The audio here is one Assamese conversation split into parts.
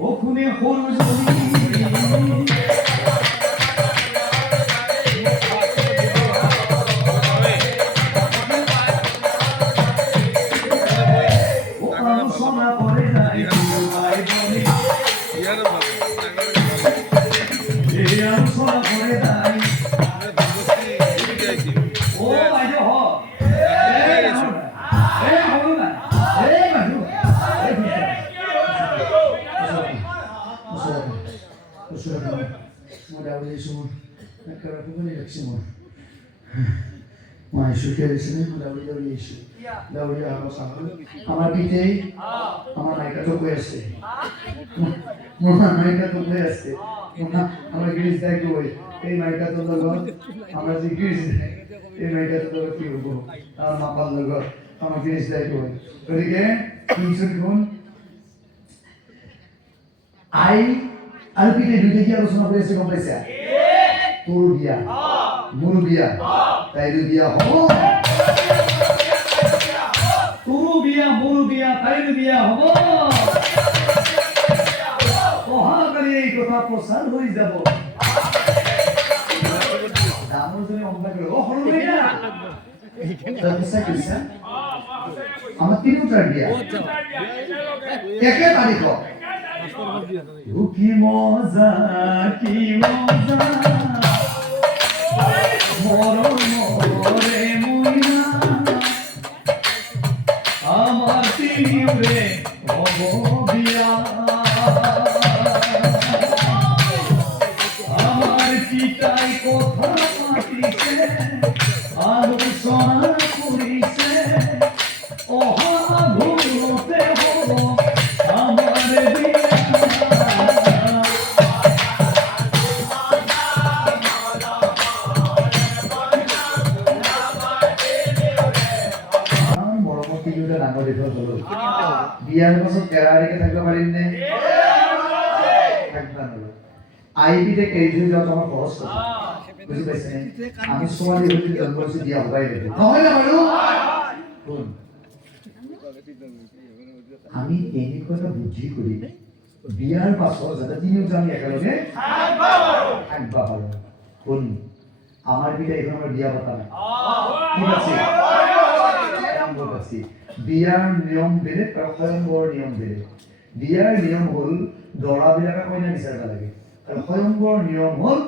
ওখানে হল সোনা করে যায় সোনা করে যায় ও বাইরে হ আমার পিঠে আমার নায়িকা তো বয়ে আছে নায়িকা তো বয়ে আছে আমার গিরিশ দেয় কই এই নায়িকা তো লগত আমার যে গিরিশ এই নায়িকা তো লগত কি হবো আমার মাপার লগত আমার গিরিশ দেয় কই ওদিকে তিনশো গুণ আই আর পিঠে দুইটা কি আলোচনা করেছে গম পাইছা তোর বিয়া মোর বিয়া তাই বিয়া হব তোর বিয়া মোর বিয়া তাই বিয়া হব অহাকালি এই কথা প্রচার হয়ে যাব ডাঙৰ জনে অংকা করে ও হল ভাইয়া আমার তিনটার বিয়া একে তারিখ কি মজা মরে মইনা আমার তিরে হব বিয়া আমার পিতাই কথা মাতিছে আলোচনা করিছে ওহা ভুলতে হব আমার বিয়া বিয়ার বছর কেরা রেখে থাকতে পারেন না আইবিতে কেজি যাও তোমার খরচ বুঝতে পারছেন আমি সোমালি হতে জন্ম হচ্ছে দিয়া হবাই রেখে নহয় না বলো আমি এই কথা বুদ্ধি করি বিয়ার পাছত যাতে তিনিওটা আমি একেলগে থাকবা পাৰো কোন আমাৰ বিয়া এখন আমাৰ বিয়া পাতা নাই ঠিক আছে বিয়াৰ নিয়ম বেলেগ আৰু স্বয়ংবৰ নিয়ম বেলেগ বিয়াৰ নিয়ম হ'ল দৰাবিলাকে কইনা বিচাৰিব লাগে আৰু স্বয়ংবৰ নিয়ম হ'ল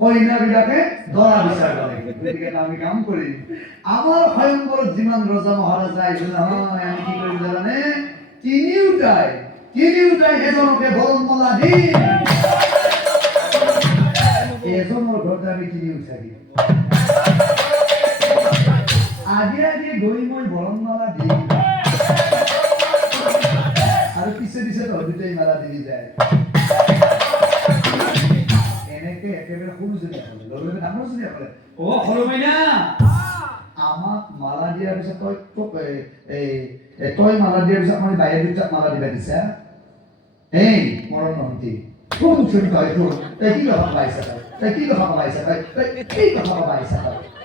কইনাবিলাকে দৰা বিচাৰিব লাগে গতিকে আমি কাম কৰিম আমাৰ স্বয়ংবৰত যিমান ৰজা মহাৰাজা আহিছিল নহয় আমি কি কৰিম জানানে তিনিওটাই এজনকে বৰণমালা দিম এজনৰ ঘৰতে আমি তিনিও থাকিম আগে আগে গৈ মই বৰণমালা দিম আৰু পিছে পিছে দুটাই মালা দি যায় এনেকে একেবাৰে সৰুজনী হ'লে ল'লে ডাঙৰজনী হ'লে অ সৰু মাইনা আমাক মালা দিয়াৰ পিছত তই মালা দিয়াৰ পিছত মই বাহিৰ দুটাক মালা দিবা দিছা এই মৰণ নহতি কোন চুৰি তই কি কথা পাইছা তই কি কথা পাইছা তই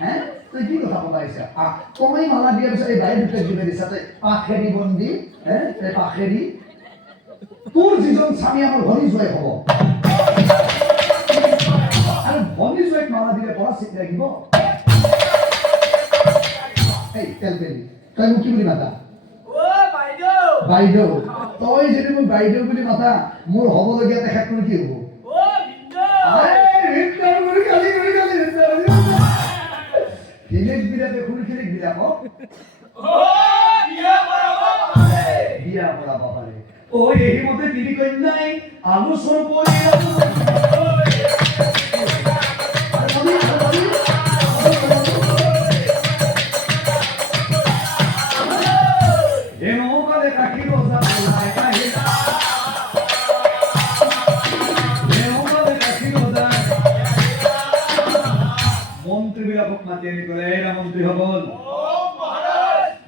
হ্যাঁ তুই কি কথা পাইছা তুমি মালা দিয়াৰ পিছত এই বাহিৰ দুটাক দিবা দিছা তই পাখেৰি বন্দি এই পাখেৰি তোৰ যিজন স্বামী আমাৰ ভনী জোৱাই হ'ব আৰু ভনী জোৱাইক মালা দিলে বৰা চিট লাগিব এই তেলপেলি তই মোক কি বুলি মাতা বাইদেউ তই যদি মোক বাইদেউ বুলি মাতা মোৰ হ'বলগীয়া তেখেতটোৰ কি হ'ব হিলেক বিলাকে খুৰিখিৰিক বিলাকক বিয়া কৰা বাবাৰে ও এই মতে তিনি কন্যাই আলোচৰ পৰি মন্ত্ৰীবিলাকক মাতি আনি ক'লে এৰা মন্ত্ৰী সকল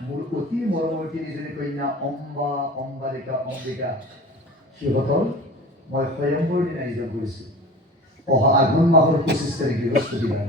মোৰ অতি মৰমৰ তিনিজনী কন্যা অম্বিকা সিহঁতৰ মই স্বয়ংবৰ দিনা আয়োজন কৰিছোঁ অহা আঘোণ মাহৰ 25 তাৰিখ বৃহস্পতিবাৰ